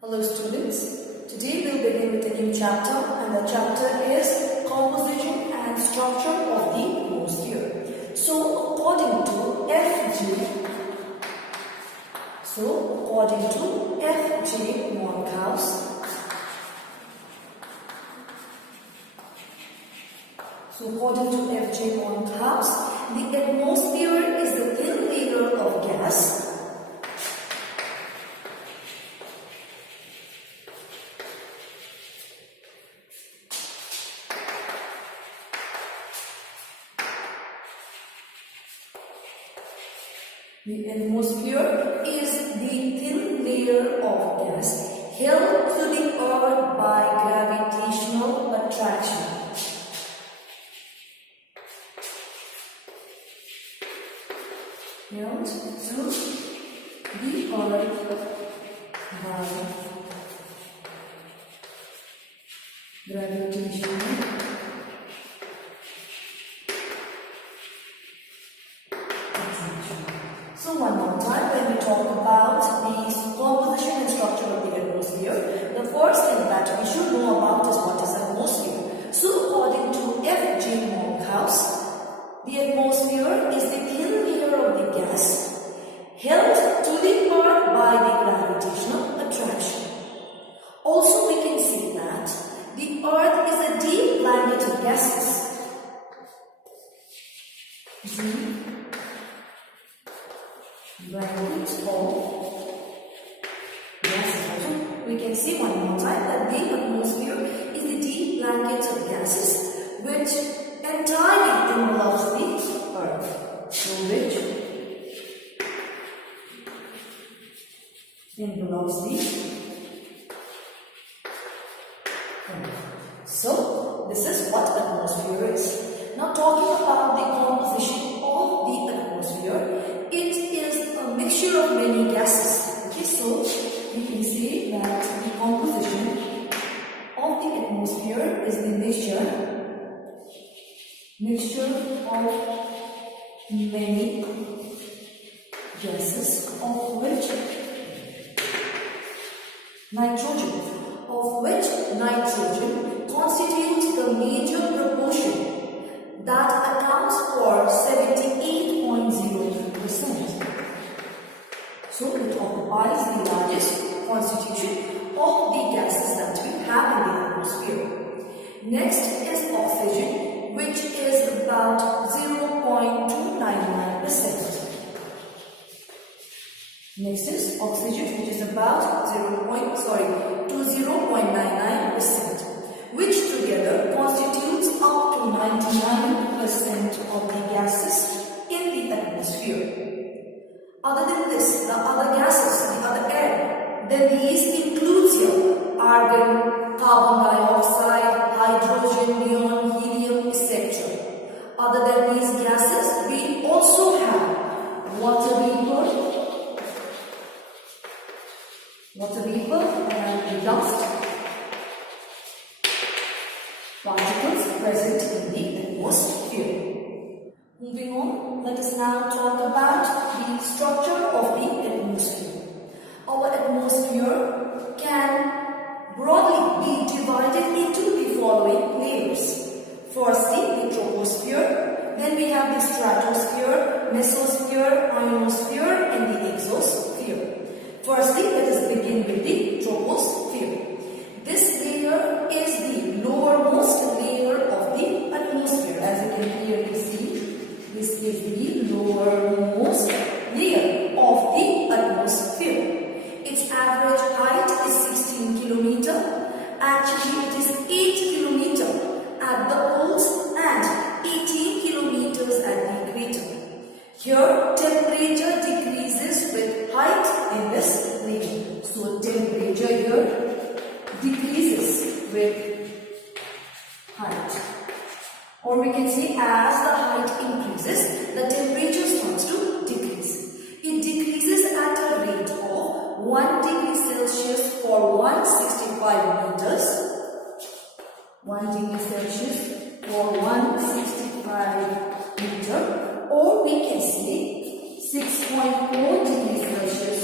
Hello students, today we'll begin with a new chapter and the chapter is composition and structure of the atmosphere. So according to F.J. Monkhouse, the atmosphere is the thin layer of gas The atmosphere is the thin layer of gas held to the earth by gravitational attraction. Held to the earth by gravitational So one more time, when we talk about the composition and structure of the atmosphere, the first thing that we should know about is what is atmosphere. So according to F.J. Monkhouse, the atmosphere is the thin layer of the gas held to the earth by the gravitational attraction. Also we can see that the earth is a deep blanket of gases. Blanket of gases. We can see one more time that the atmosphere is the deep blanket of gases which entirely envelops the earth. So which envelops the earth. So this is what atmosphere is. Now talking about the composition of the atmosphere, it is a mixture of many gases. Okay, so we can say that the composition of the atmosphere is the mixture of many gases, of which nitrogen constitutes the major proportion that accounts for 78.0%. So it occupies the largest constitution of the gases that we have in the atmosphere. Next is oxygen, which is about 0.299%. Next is oxygen, which is about 0.99%, which together constitutes up to 99% of the gases in the atmosphere. Other than this, the other gases, the other air, then these includes here argon, carbon dioxide, hydrogen, neon, helium, etc. Other than these gases, we also have water vapor and dust particles present in the atmosphere. Moving on, let us now talk about the structure of the atmosphere. Our atmosphere can broadly be divided into the following layers. Firstly, the troposphere, then we have the stratosphere, mesosphere, ionosphere and the exosphere. Firstly, let us begin with the troposphere. This layer is the lowermost layer of the atmosphere. As you can clearly see, this is the lowermost layer of the atmosphere. Its average height is 16 kilometers. Actually, it is 8 kilometers at the poles and 18 kilometers at the equator. Here, temperature decreases with height in this region. So, temperature here decreases with height. Or we can say as the height increases, the temperature starts to decrease. It decreases at a rate of 1 degree Celsius for 165 meters. 1 degree Celsius for 165 meters. Or we can say 6.4 degrees Celsius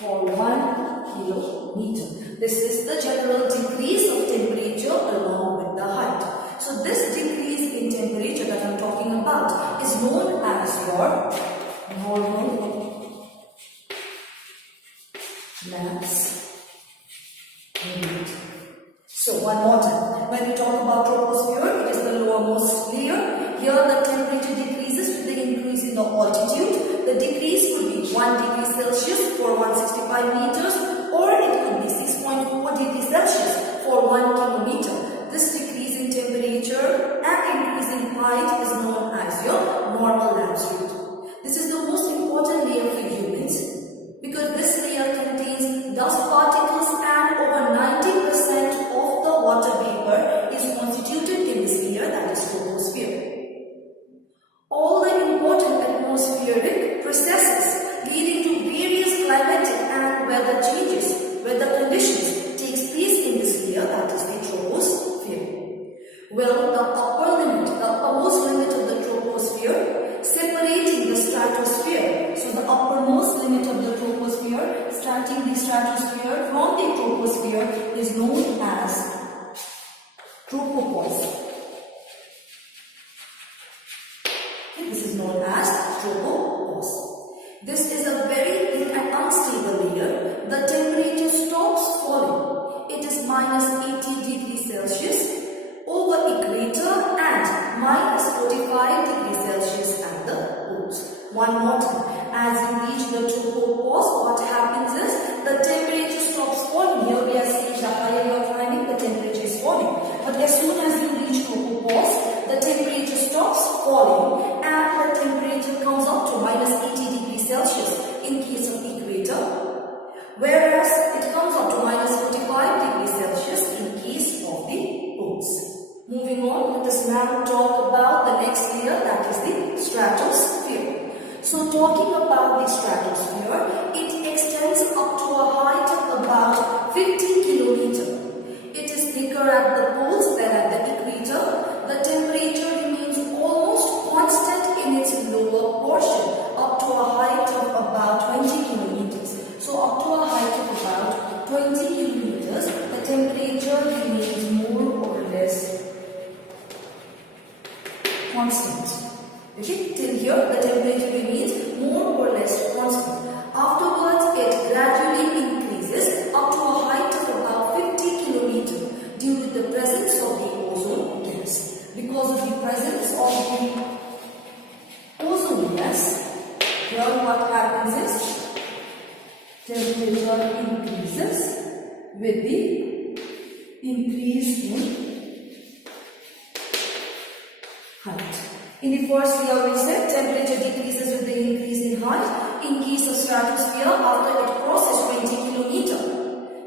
for 1 kilometer. This is the general decrease of temperature along with the height. So this decrease in temperature that I'm talking about is known as your normal lapse rate. So one more time. When we talk about troposphere, it is the lowermost layer. Here the temperature decreases with the increase in the altitude. The decrease could be 1 degree Celsius for 165 meters, or it could be 6.4 degrees Celsius for 1 kilometer. This decrease in temperature and increase in height is known as your normal lapse rate. This is the most important layer for humans because this layer contains dust particles and over 90% of the water vapor is constituted in this layer, that is troposphere. All the important atmospheric processes leading to various climatic and weather changes, weather conditions takes place in this layer, that is the troposphere. Well, the uppermost limit of the troposphere separating the stratosphere. So the uppermost limit of the troposphere, starting the stratosphere from the troposphere, is known as tropopause. This is known as tropopause. This is a very thin and unstable layer. The temperature stops falling. It is minus 80 degrees Celsius over equator and minus 45 degrees Celsius at the poles. One more time. As you reach the tropopause, what happens is the temperature stops falling. Here we are seeing the higher you are climbing, the temperature is falling. But as soon as you reach tropopause, the temperature stops falling and the temperature comes up to minus 80 degrees Celsius in case of equator, whereas it comes up to minus 45 degrees Celsius in case of the poles. Moving on, let us now talk about the next layer, that is the stratosphere. So talking about the stratosphere, it extends up to a height of about 50 kilometers. It is thicker at the poles than at the equator. The temperature remains almost constant in its lower portion up to a height of about 20 kilometers. So up to a height of about 20 kilometers, the temperature remains more or less constant. Okay, till here the temperature remains more or less constant. Afterwards, it gradually increases up to a height of about 50 kilometers due to the presence of the ozone gas. Because of the presence of the ozone gas, here what happens is temperature increases with the increase in height. In the first layer we said temperature decreases with the increase in height. In case of stratosphere, after it crosses 20 kilometers,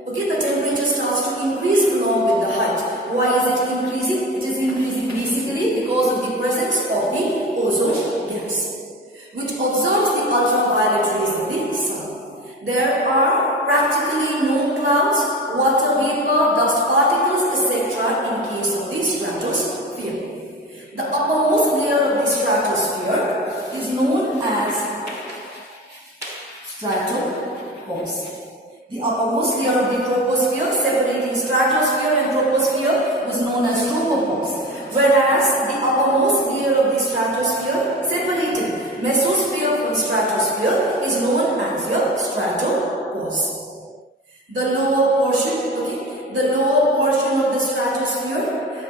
okay, the temperature starts to increase along with the height. Why is it increasing? It is increasing basically because of the presence of the ozone gas, which absorbs the ultraviolet rays of the sun. There are practically no clouds, water vapor, dust particles, etc. in case of the stratosphere. The uppermost layer of the stratosphere is known as stratopause. The uppermost layer of the troposphere separating stratosphere and troposphere was known as tropopause, whereas the uppermost layer of the stratosphere separating mesosphere from stratosphere is known as your stratopause. The lower portion of the stratosphere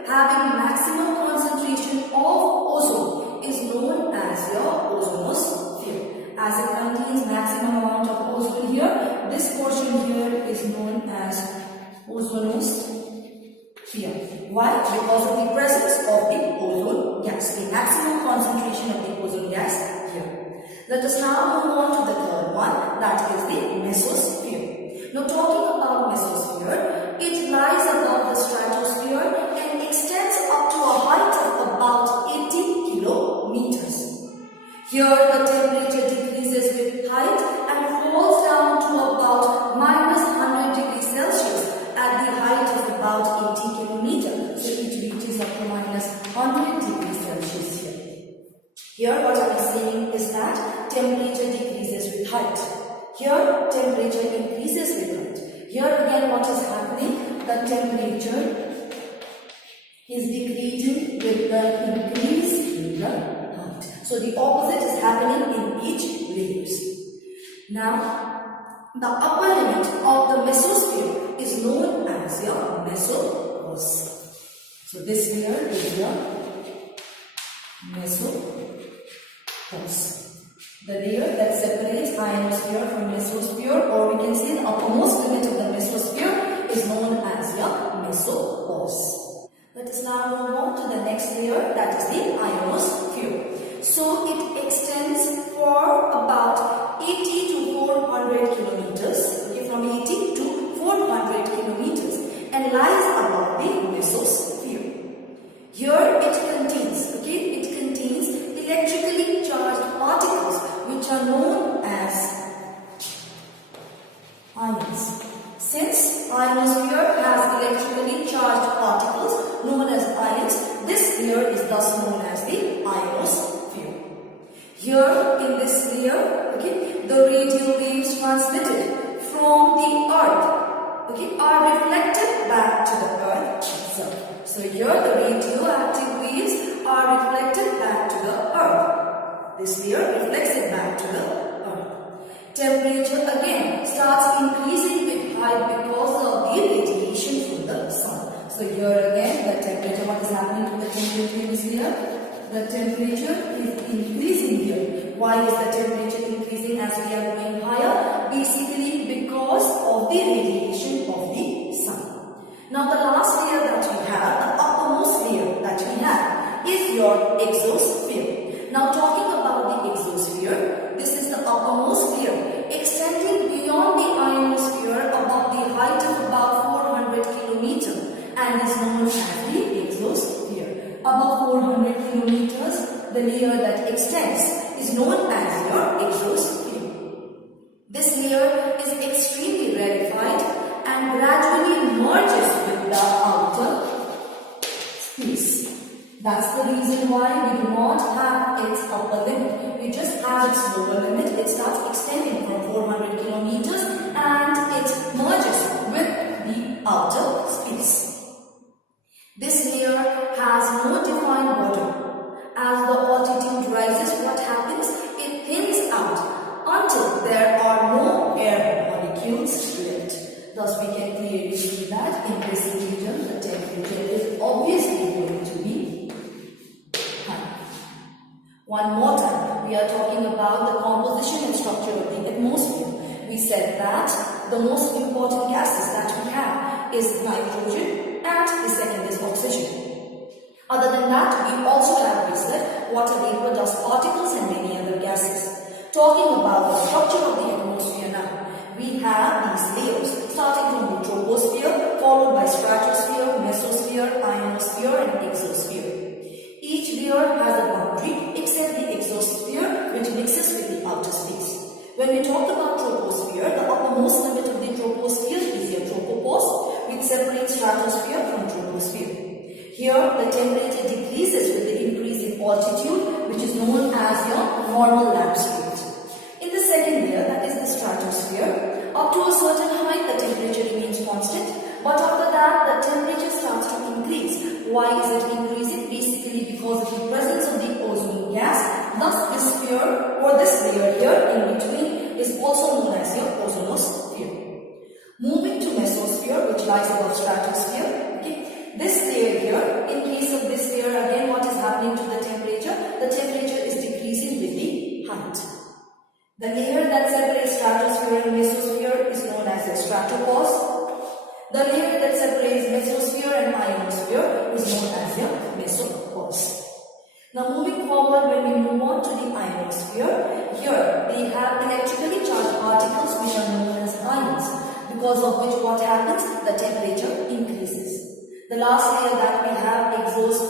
having maximum concentration of ozone is known as your ozonosphere. As it contains maximum amount of ozone here, this portion here is known as ozonosphere. Why? Because of the presence of the ozone gas, the maximum concentration of the ozone gas here. Let us now move on to the third one, that is the mesosphere. Now talking about mesosphere, it lies above the stratosphere and extends up to a height of about 80 kilometers. Here the temperature decreases with height and falls down to about minus 100 degrees Celsius at the height of about 80 kilometers. So it reaches up to minus 100 degrees Celsius here. Here what I am saying is that temperature decreases with height. Here temperature increases with height. Here again what is happening? The temperature is decreasing with the increase in the height. So the opposite is happening in each layers. Now, the upper limit of the mesosphere is known as your mesopause. So this layer is your mesopause. The layer that separates ionosphere from mesosphere, or we can say the uppermost limit of the mesosphere, is known as your mesopause. Let us now move on to the next layer, that is the ionosphere. So it extends for about 80 to 400 kilometers, okay, from 80 to 400 kilometers, and lies above the mesosphere. Here it contains, electrically charged particles which are known as ions. Since ionosphere has electrically charged particles known as ions, this layer is thus known as the ionosphere. Here in this layer, the radial waves transmitted from the earth, are reflected back to the earth itself. So here the radioactive waves are reflected back to the earth. This layer reflects it back to the earth. Temperature again starts increasing with height because of the radiation from the sun. So here again the temperature, what is happening to the temperature in this layer? The temperature is increasing here. Why is the temperature increasing as we are going higher? Basically because of the radiation of the sun. Now the last layer that we have, the uppermost layer that we have, is your exosphere. Now talking about the exosphere, this is the uppermost layer extending beyond the ionosphere above the height of about 400 kilometers and is known as the exosphere. Above 400 kilometers, the layer that extends is known as your exosphere. This layer is extremely rarefied and gradually merges with the outer space. That's the reason why we do not have its upper limit. We just have its lower limit. It starts extending from 400 kilometers and it merges with the outer space. This layer has no defined bottom. As the altitude rises, what happens? It thins out until there are no air molecules left. Thus, we can clearly see that in this region, the temperature is obviously going to be high. One more time, we are talking about the composition and structure of the atmosphere. We said that the most important gases that we have is nitrogen and the second is oxygen. Other than that, we also have, we said, water vapor, dust particles and many other gases. Talking about the structure of the atmosphere now, we have these layers starting from the troposphere, followed by stratosphere, mesosphere, ionosphere and exosphere. Each layer has a boundary except the exosphere, which mixes with the outer space. When we talk about troposphere, the uppermost limit of the troposphere is your tropopause, which separates stratosphere from troposphere. Here, the temperature decreases with the increase in altitude, which is known as your normal lapse rate. In the second layer, that is the stratosphere, up to a certain height, the temperature remains constant, but after that, the temperature starts to increase. Why is it increasing? Basically because of the presence of the ozone gas. Thus, this sphere or this layer here in between is also known as your ozonosphere. Moving to mesosphere, which lies above stratosphere. This layer here, in case of this layer, again, what is happening to the temperature? The temperature is decreasing with the height. The layer that separates stratosphere and mesosphere is known as the stratopause. The layer that separates mesosphere and ionosphere is known as your mesopause. Now moving forward, when we move on to the ionosphere, here they have electrically charged particles which are known as ions, because of which what happens? The temperature increases. The last layer that we have, exosphere,